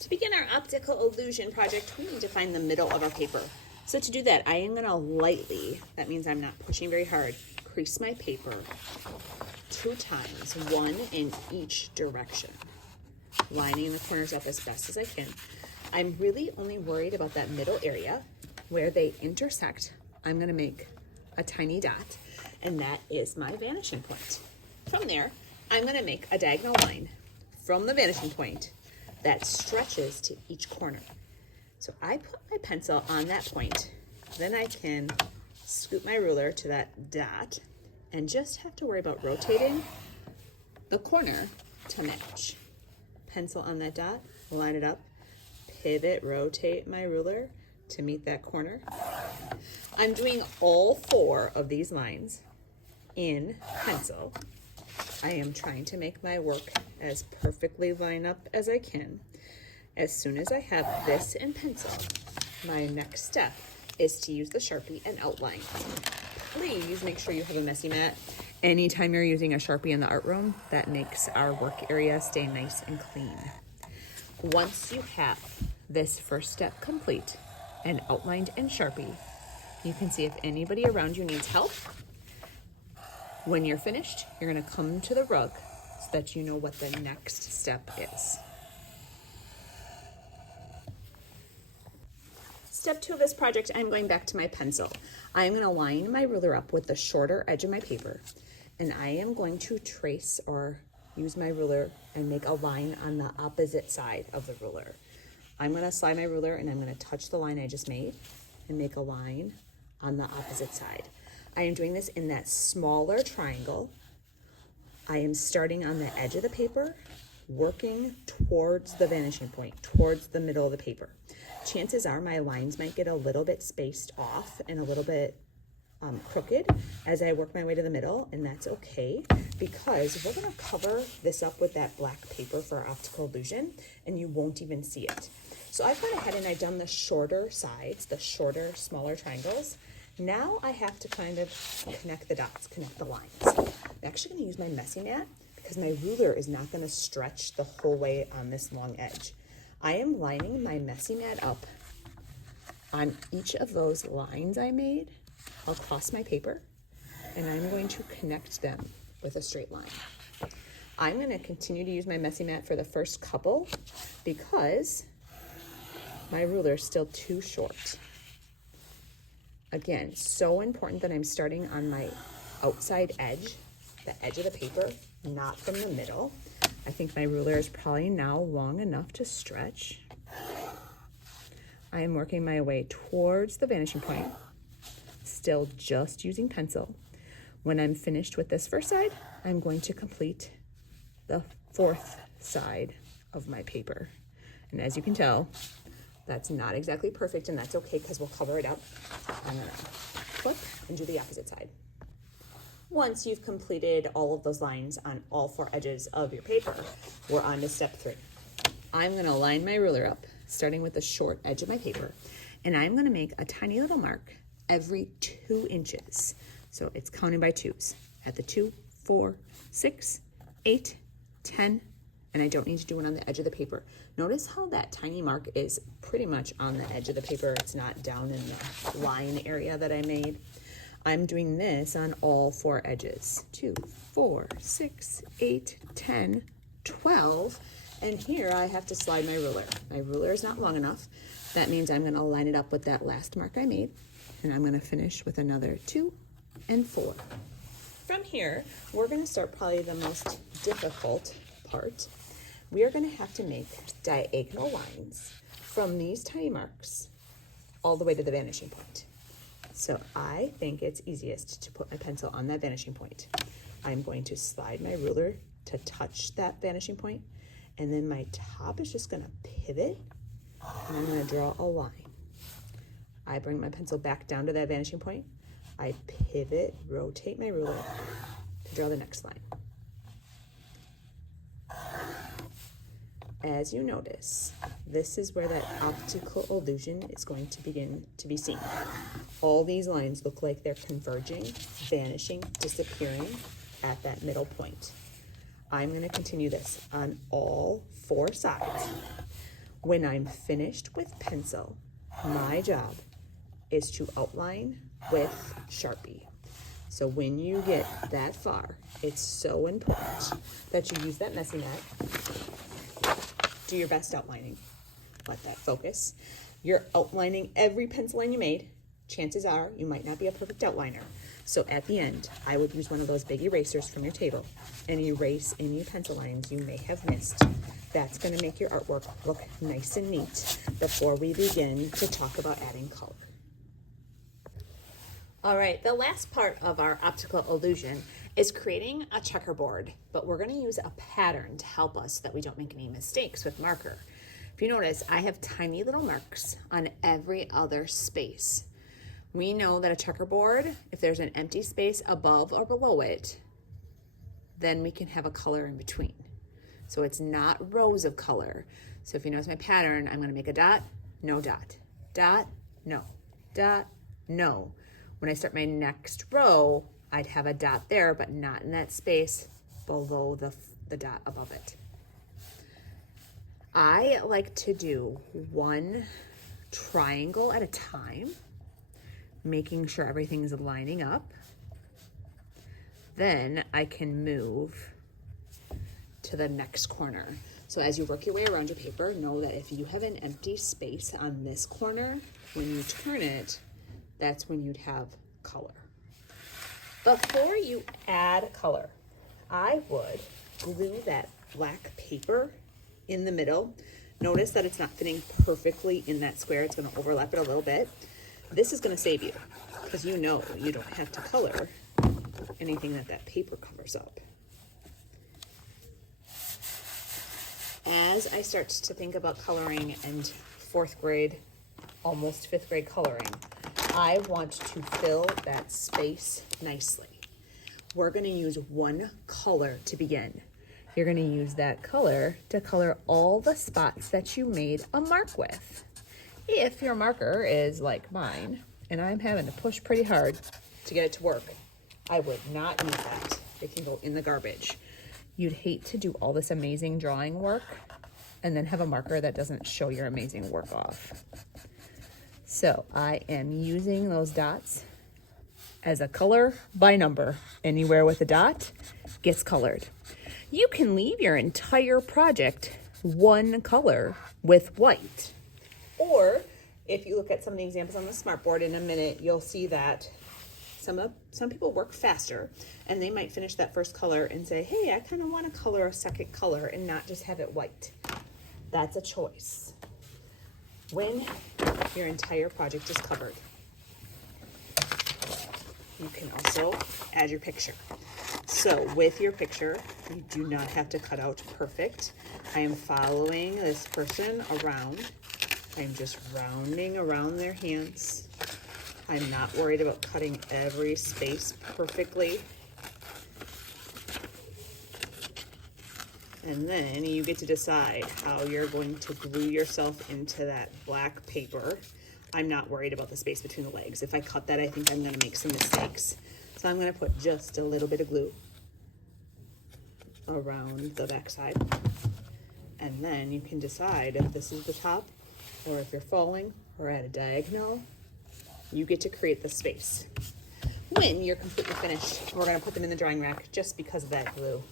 To begin our optical illusion project, we need to find the middle of our paper. So to do that, I am gonna lightly, that means I'm not pushing very hard, crease my paper 2 times, one in each direction, lining the corners up as best as I can. I'm really only worried about that middle area where they intersect. I'm gonna make a tiny dot, and that is my vanishing point. From there, I'm gonna make a diagonal line from the vanishing point that stretches to each corner. So I put my pencil on that point, then I can scoop my ruler to that dot and just have to worry about rotating the corner to match. Pencil on that dot, line it up, pivot, rotate my ruler to meet that corner. I'm doing all 4 of these lines in pencil. I am trying to make my work as perfectly line up as I can. As soon as I have this in pencil, my next step is to use the Sharpie and outline. Please make sure you have a messy mat. Anytime you're using a Sharpie in the art room, that makes our work area stay nice and clean. Once you have this first step complete and outlined in Sharpie, you can see if anybody around you needs help. When you're finished, you're gonna come to the rug so that you know what the next step is. Step 2 of this project, I'm going back to my pencil. I'm gonna line my ruler up with the shorter edge of my paper, and I am going to trace or use my ruler and make a line on the opposite side of the ruler. I'm gonna slide my ruler and I'm gonna touch the line I just made and make a line on the opposite side. I am doing this in that smaller triangle. I am starting on the edge of the paper, working towards the vanishing point, towards the middle of the paper. Chances are my lines might get a little bit spaced off and a little bit crooked as I work my way to the middle, and that's okay because we're gonna cover this up with that black paper for our optical illusion and you won't even see it. So I've gone ahead and I've done the shorter sides, the shorter, smaller triangles. Now I have to kind of connect the dots, connect the lines. I'm actually gonna use my messy mat because my ruler is not gonna stretch the whole way on this long edge. I am lining my messy mat up on each of those lines I made across my paper, and I'm going to connect them with a straight line. I'm gonna continue to use my messy mat for the first couple because my ruler is still too short. Again, so important that I'm starting on my outside edge, the edge of the paper, not from the middle. I think my ruler is probably now long enough to stretch. I am working my way towards the vanishing point, still just using pencil. When I'm finished with this first side, I'm going to complete the 4th side of my paper. And as you can tell, that's not exactly perfect, and that's okay because we'll cover it up. I'm gonna flip and do the opposite side. Once you've completed all of those lines on all 4 edges of your paper, we're on to step 3. I'm gonna line my ruler up, starting with the short edge of my paper, and I'm gonna make a tiny little mark every 2 inches. So it's counting by 2s. At the 2, 4, 6, 8, 10, and I don't need to do it on the edge of the paper. Notice how that tiny mark is pretty much on the edge of the paper. It's not down in the line area that I made. I'm doing this on all 4 edges. 2, 4, 6, 8, 10, 12, and here I have to slide my ruler. My ruler is not long enough. That means I'm gonna line it up with that last mark I made, and I'm gonna finish with another 2 and 4. From here, we're gonna start probably the most difficult part. We are gonna have to make diagonal lines from these tiny marks all the way to the vanishing point. So I think it's easiest to put my pencil on that vanishing point. I'm going to slide my ruler to touch that vanishing point, and then my top is just gonna pivot, and I'm gonna draw a line. I bring my pencil back down to that vanishing point. I pivot, rotate my ruler to draw the next line. As you notice, this is where that optical illusion is going to begin to be seen. All these lines look like they're converging, vanishing, disappearing at that middle point. I'm going to continue this on all 4 sides. When I'm finished with pencil, my job is to outline with Sharpie. So when you get that far, it's so important that you use that messy net. Do your best outlining. Let that focus. You're outlining every pencil line you made. Chances are you might not be a perfect outliner. So at the end, I would use one of those big erasers from your table and erase any pencil lines you may have missed. That's going to make your artwork look nice and neat before we begin to talk about adding color. All right, the last part of our optical illusion is creating a checkerboard, but we're going to use a pattern to help us so that we don't make any mistakes with marker. If you notice, I have tiny little marks on every other space. We know that a checkerboard, if there's an empty space above or below it, then we can have a color in between. So it's not rows of color. So if you notice my pattern, I'm gonna make a dot, no dot, dot, no, dot, no. When I start my next row, I'd have a dot there, but not in that space below the dot above it. I like to do one triangle at a time, making sure everything is lining up. Then I can move to the next corner. So as you work your way around your paper, know that if you have an empty space on this corner, when you turn it, that's when you'd have color. Before you add color, I would glue that black paper in the middle. Notice that it's not fitting perfectly in that square. It's going to overlap it a little bit. This is going to save you because you know you don't have to color anything that paper covers up. As I start to think about coloring and fourth grade, almost fifth grade coloring, I want to fill that space nicely. We're going to use one color to begin. You're going to use that color to color all the spots that you made a mark with. If your marker is like mine, and I'm having to push pretty hard to get it to work, I would not use that. It can go in the garbage. You'd hate to do all this amazing drawing work and then have a marker that doesn't show your amazing work off. So I am using those dots as a color by number. Anywhere with a dot gets colored. You can leave your entire project one color with white. Or if you look at some of the examples on the smartboard in a minute, you'll see that some people work faster and they might finish that first color and say, hey, I kind of want to color a second color and not just have it white. That's a choice. When your entire project is covered, you can also add your picture. So with your picture, you do not have to cut out perfect. I am following this person around. I'm just rounding around their hands. I'm not worried about cutting every space perfectly. And then you get to decide how you're going to glue yourself into that black paper. I'm not worried about the space between the legs. If I cut that, I think I'm going to make some mistakes. So I'm going to put just a little bit of glue around the back side. And then you can decide if this is the top or if you're falling or at a diagonal. You get to create the space. When you're completely finished, we're going to put them in the drying rack just because of that glue.